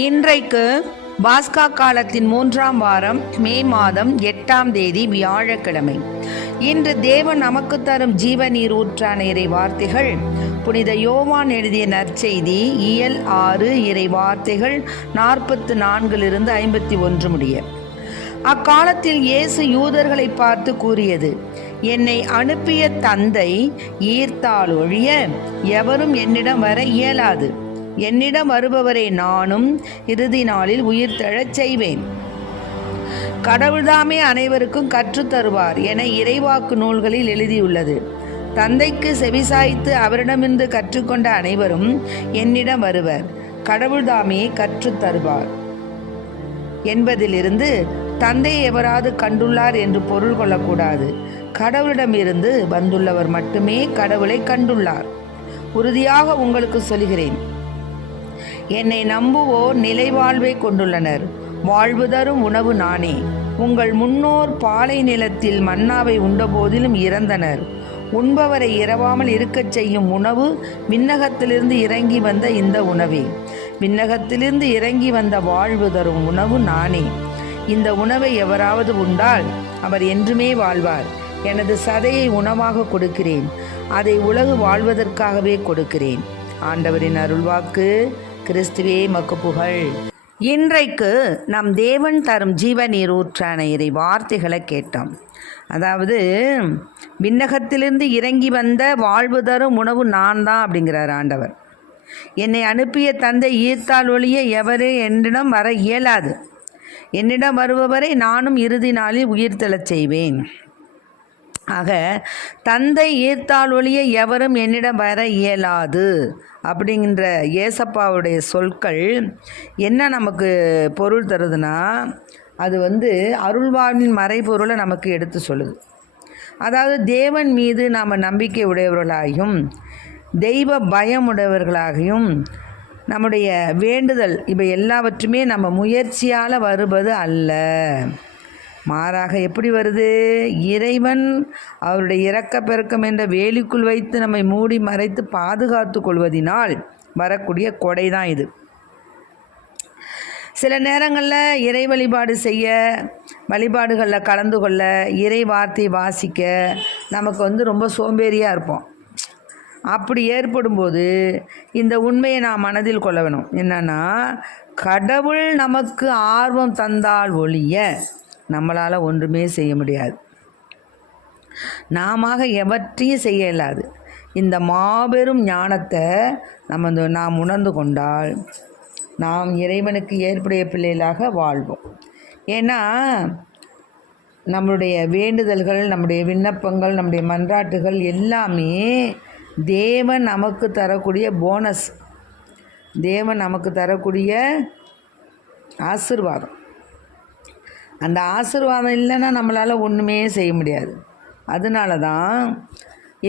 இன்றைக்கு பாஸ்கா காலத்தின் 3ஆம் வாரம் மே மாதம் 8ஆம் தேதி வியாழக்கிழமை. இன்று தேவன் நமக்கு தரும் ஜீவ நீர் ஊற்றான இறை வார்த்தைகள் புனித யோவான் எழுதிய நற்செய்தி இயல் 6 இறை வார்த்தைகள் 44 51 முடிய. அக்காலத்தில் இயேசு யூதர்களை பார்த்து கூறியது, என்னை அனுப்பிய தந்தை ஈர்த்தால் ஒழிய எவரும் என்னிடம் வர இயலாது. என்னிடம் வருபவரை நானும் இறுதி நாளில் உயிர்த்தெழச் செய்வேன். கடவுள்தாமே அனைவருக்கும் கற்றுத்தருவார் என இறைவாக்கு நூல்களில் எழுதியுள்ளது. தந்தைக்கு செவிசாய்த்து அவரிடமிருந்து கற்றுக்கொண்ட அனைவரும் என்னிடம் வருவர். கடவுள்தாமே கற்றுத்தருவார் என்பதிலிருந்து தந்தையை எவராது கண்டுள்ளார் என்று பொருள் கொள்ளக்கூடாது. கடவுளிடமிருந்து வந்துள்ளவர் மட்டுமே கடவுளை கண்டுள்ளார். உறுதியாக உங்களுக்கு சொல்கிறேன், என்னை நம்புவோர் நிலைவாழ்வை கொண்டுள்ளனர். வாழ்வு தரும் உணவு நானே. உங்கள் முன்னோர் பாலை நிலத்தில் மன்னாவை உண்டபோதிலும் இறந்தனர். உண்பவரை இரவாமல் இருக்கச் செய்யும் உணவு விண்ணகத்திலிருந்து இறங்கி வந்த இந்த உணவே. விண்ணகத்திலிருந்து இறங்கி வந்த வாழ்வு தரும் உணவு நானே. இந்த உணவை எவராவது உண்டால் அவர் என்றுமே வாழ்வார். எனது சதையை உணவாக கொடுக்கிறேன். அதை உலகு வாழ்வதற்காகவே கொடுக்கிறேன். ஆண்டவரின் அருள்வாக்கு. கிறிஸ்துவே மக்கு புகழ். இன்றைக்கு நம் தேவன் தரும் ஜீவ நீர் ஊற்றான இறை வார்த்தைகளை கேட்டோம். அதாவது விண்ணகத்திலிருந்து இறங்கி வந்த வாழ்வு தரும் உணவு நான் தான் அப்படிங்கிறார் ஆண்டவர். என்னை அனுப்பிய தந்தை ஈர்த்தால் ஒழிய எவரே என்னிடம் வர இயலாது. என்னிடம் வருபவரை நானும் இறுதி நாளில் உயிர்த்தெழச் செய்வேன். ஆக தந்தை ஈர்த்தால் ஒழிய எவரும் என்னிடம் வர இயலாது அப்படிங்கிற ஏசப்பாவுடைய சொற்கள் என்ன நமக்கு பொருள் தருதுன்னா, அது அருள்வாழ்வின் மறைபொருளை நமக்கு எடுத்து சொல்லுது. அதாவது தேவன் மீது நாம் நம்பிக்கை உடையவர்களாகவும் தெய்வ பயம் உடையவர்களாகவும் நம்முடைய வேண்டுதல் இவை எல்லாவற்றுமே நம்ம முயற்சியால் வருவது அல்ல. மாறாக எப்படி வருது? இறைவன் அவருடைய இரக்க பெருக்கம் என்ற வேலிக்குள் வைத்து நம்மை மூடி மறைத்து பாதுகாத்து கொள்வதினால் வரக்கூடிய கொடை தான் இது. சில நேரங்களில் இறை வழிபாடு செய்ய, வழிபாடுகளில் கலந்து கொள்ள, இறை வார்த்தை வாசிக்க நமக்கு ரொம்ப சோம்பேறியாக இருப்போம். அப்படி ஏற்படும்போது இந்த உண்மையை நாம் மனதில் கொள்ள வேணும். என்னன்னா, கடவுள் நமக்கு ஆர்வம் தந்தால் ஒழிய நம்மளால் ஒன்றுமே செய்ய முடியாது. நாம எவற்றையும் செய்ய இயலாது. இந்த மாபெரும் ஞானத்தை நாம் உணர்ந்து கொண்டால் நாம் இறைவனுக்கு ஏற்புடைய பிள்ளைகளாக வாழ்வோம். ஏன்னா நம்முடைய வேண்டுதல்கள், நம்முடைய விண்ணப்பங்கள், நம்முடைய மன்றாட்டுகள் எல்லாமே தேவன் நமக்கு தரக்கூடிய போனஸ், தேவன் நமக்கு தரக்கூடிய ஆசீர்வாதம். அந்த ஆசீர்வாதம் இல்லைன்னா நம்மளால் ஒன்றுமே செய்ய முடியாது. அதனால தான்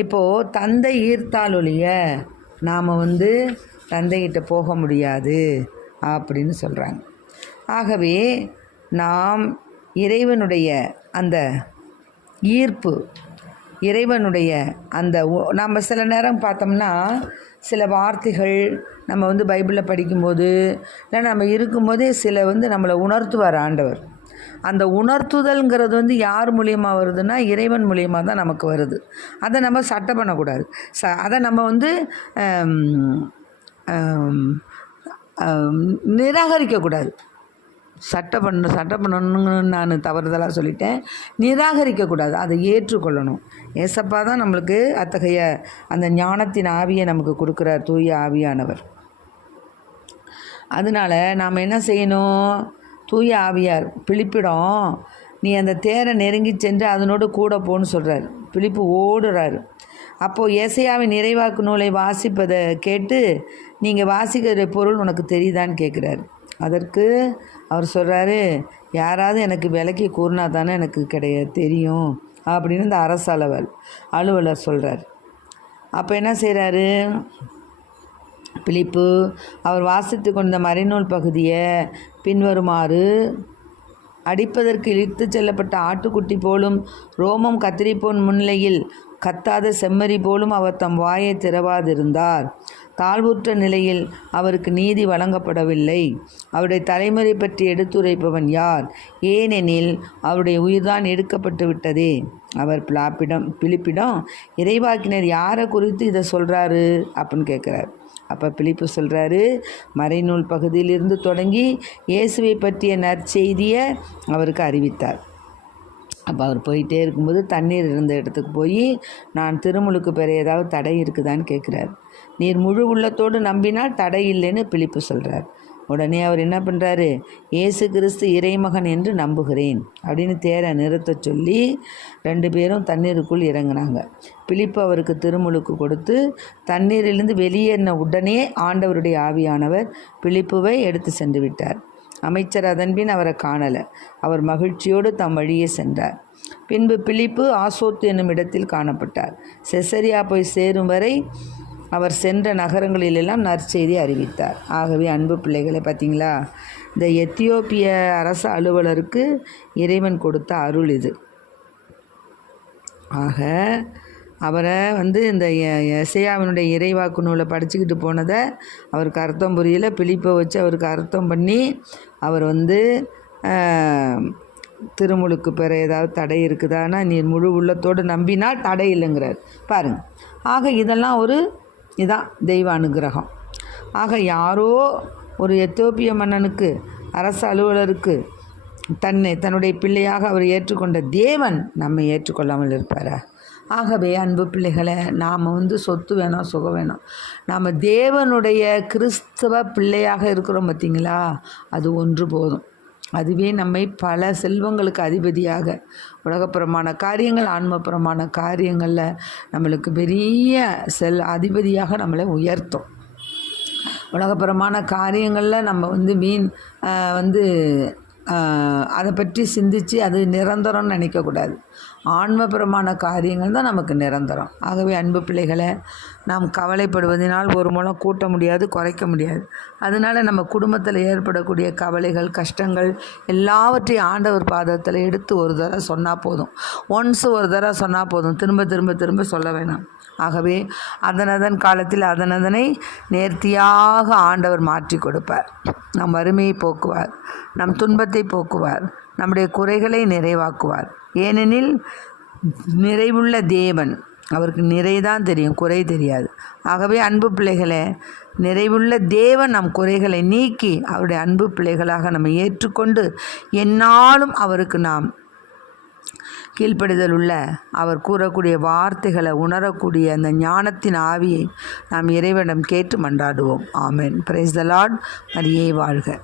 இப்போது தந்தை ஈர்த்தால் ஒழிய நாம் தந்தைகிட்ட போக முடியாது அப்படின்னு சொல்கிறாங்க. ஆகவே நாம் இறைவனுடைய அந்த ஈர்ப்பு, இறைவனுடைய அந்த நம்ம சில நேரம் பார்த்தோம்னா சில வார்த்தைகள் நம்ம பைபிளில் படிக்கும்போது இல்லை நம்ம இருக்கும்போதே சில நம்மளை உணர்த்துவார் ஆண்டவர். அந்த உணர்த்துதல்ங்கிறது யார் மூலியமாக வருதுன்னா இறைவன் மூலியமாக தான் நமக்கு வருது. அதை நம்ம சட்டை பண்ணக்கூடாது. அதை நம்ம நிராகரிக்கக்கூடாது. சட்டை பண்ணணுன்னு நான் தவறுதலாக சொல்லிட்டேன். நிராகரிக்கக்கூடாது, அதை ஏற்றுக்கொள்ளணும். ஏசப்பா தான் நம்மளுக்கு அத்தகைய அந்த ஞானத்தின் ஆவியை நமக்கு கொடுக்குறார், தூய ஆவியானவர். அதனால் நாம் என்ன செய்யணும்? தூய ஆவியார் பிலிப்பிடம், நீ அந்த தேரை நெருங்கி சென்று அதனோடு கூட போன்னு சொல்கிறார். பிலிப்பு ஓடுறாரு. அப்போது ஏசையாவின் நிறைவாக்கு நூலை வாசிப்பதை கேட்டு, நீங்கள் வாசிக்கிற பொருள் உனக்கு தெரியுதான்னு கேட்குறாரு. அதற்கு அவர் சொல்கிறாரு, யாராவது எனக்கு விலைக்கு கூறினா தானே எனக்கு தெரியும் அப்படின்னு இந்த அரசு அலுவலர் சொல்கிறார். அப்போ என்ன செய்கிறாரு பிலிப்பு? அவர் வாசித்து கொண்ட மறைநூல் பகுதியை பின்வருமாறு: அடிப்பதற்கு இழுத்து செல்லப்பட்ட ஆட்டுக்குட்டி போலும் ரோமம் கத்திரிப்போன் முன்னிலையில் கத்தாத செம்மறி போலும் அவர் தம் வாயை திறவாதிருந்தார். தாழ்வுற்ற நிலையில் அவருக்கு நீதி வழங்கப்படவில்லை. அவருடைய தலைமுறை பற்றி எடுத்துரைப்பவன் யார்? ஏனெனில் அவருடைய உயிர்தான் எடுக்கப்பட்டு விட்டதே. அவர் பிலிப்பிடம் இறைவாக்கினர் யாரை குறித்து இதை சொல்கிறாரு அப்படின்னு கேட்குறார். அப்போ பிலிப்பு சொல்கிறாரு, மறைநூல் பகுதியிலிருந்து தொடங்கி இயேசுவை பற்றிய நற்செய்தியை அவருக்கு அறிவித்தார். அப்போ அவர் போயிட்டே இருக்கும்போது தண்ணீர் இருந்த இடத்துக்கு போய், நான் திருமுழுக்கு பெற ஏதாவது தடை இருக்குதான்னு கேட்குறார். நீர் முழு உள்ளத்தோடு நம்பினால் தடை இல்லைன்னு பிலிப்பு சொல்கிறார். உடனே அவர் என்ன பண்ணுறாரு, இயேசு கிறிஸ்து இறைமகன் என்று நம்புகிறேன் அப்படின்னு தேரை நிறுத்த சொல்லி 2 பேரும் தண்ணீருக்குள் இறங்கினாங்க. பிலிப்பு அவருக்கு திருமுழுக்கு கொடுத்து தண்ணீரிலிருந்து வெளியேறின உடனே ஆண்டவருடைய ஆவியானவர் பிலிப்புவை எடுத்து சென்று விட்டார். அமைச்சர் அதன்பின் அவரை காணலை. அவர் மகிழ்ச்சியோடு தம் வழியே சென்றார். பின்பு பிலிப்பு ஆசோத்து என்னும் இடத்தில் காணப்பட்டார். செசரியா போய் சேரும் வரை அவர் சென்ற நகரங்களிலெல்லாம் நற்செய்தி அறிவித்தார். ஆகவே அன்பு பிள்ளைகளை, பார்த்தீங்களா, இந்த எத்தியோப்பிய அரசு அலுவலருக்கு இறைவன் கொடுத்த அருள் இது. ஆக அவரை இந்த எசையாவினுடைய இறைவாக்கு நூலை படிச்சுக்கிட்டு போனதை அவருக்கு அர்த்தம் புரியல. பிலிப்பை வச்சு அவருக்கு அர்த்தம் பண்ணி அவர் திருமுழுக்கு பெற ஏதாவது தடை இருக்குதானா, நீர் முழு உள்ளத்தோடு நம்பினால் தடை இல்லைங்கிறார். பாருங்கள். ஆக இதெல்லாம் இதான் தெய்வ அனுகிரகம். ஆக யாரோ ஒரு எத்தியோப்பிய மன்னனுக்கு, அரசு அலுவலருக்கு தன்னுடைய பிள்ளையாக அவர் ஏற்றுக்கொண்ட தேவன் நம்மை ஏற்றுக்கொள்ளாமல் இருப்பாரா? ஆகவே அன்பு பிள்ளைகளை, நாம் சொத்து வேணும், சுகம் வேணும், நாம் தேவனுடைய கிறிஸ்தவ பிள்ளையாக இருக்கிறோம் பார்த்திங்களா, அது ஒன்று போதும். அதுவே நம்மை பல செல்வங்களுக்கு அதிபதியாக, உலகப்புறமான காரியங்கள் ஆன்மப்புறமான காரியங்களில் நம்மளுக்கு பெரிய அதிபதியாக நம்மளை உயர்த்தும். உலகப்புறமான காரியங்களில் நம்ம அதை பற்றி சிந்தித்து அது நிரந்தரம்னு நினைக்கக்கூடாது. ஆன்மபுரமான காரியங்கள் தான் நமக்கு நிரந்தரம். ஆகவே அன்பு பிள்ளைகளை, நாம் கவலைப்படுவதனால் ஒரு மூலம் கூட்ட முடியாது, குறைக்க முடியாது. அதனால் நம்ம குடும்பத்தில் ஏற்படக்கூடிய கவலைகள், கஷ்டங்கள் எல்லாவற்றையும் ஆண்டவர் பாதத்தில் எடுத்து ஒரு தடவை சொன்னால் போதும். ஒரு தடவை சொன்னால் போதும், திரும்ப திரும்ப திரும்ப சொல்ல வேணாம். ஆகவே அதனதன் காலத்தில் அதனதனை நேர்த்தியாக ஆண்டவர் மாற்றி கொடுப்பார். நம் வறுமையை போக்குவார், நம் துன்பத்தை போக்குவார், நம்முடைய குறைகளை நிறைவாக்குவார். ஏனெனில் நிறைவுள்ள தேவன், அவருக்கு நிறைதான் தெரியும், குறை தெரியாது. ஆகவே அன்பு பிள்ளைகளே, நிறைவுள்ள தேவன் நம் குறைகளை நீக்கி அவருடைய அன்பு பிள்ளைகளாக நம்ம ஏற்றுக்கொண்டு எந்நாளும் அவருக்கு நாம் கீழ்ப்படிதல் உள்ள, அவர் கூறக்கூடிய வார்த்தைகளை உணரக்கூடிய அந்த ஞானத்தின் ஆவியை நாம் இறைவனிடம் கேட்டு மன்றாடுவோம். ஆமென். Praise the Lord. மரியே வாழ்க.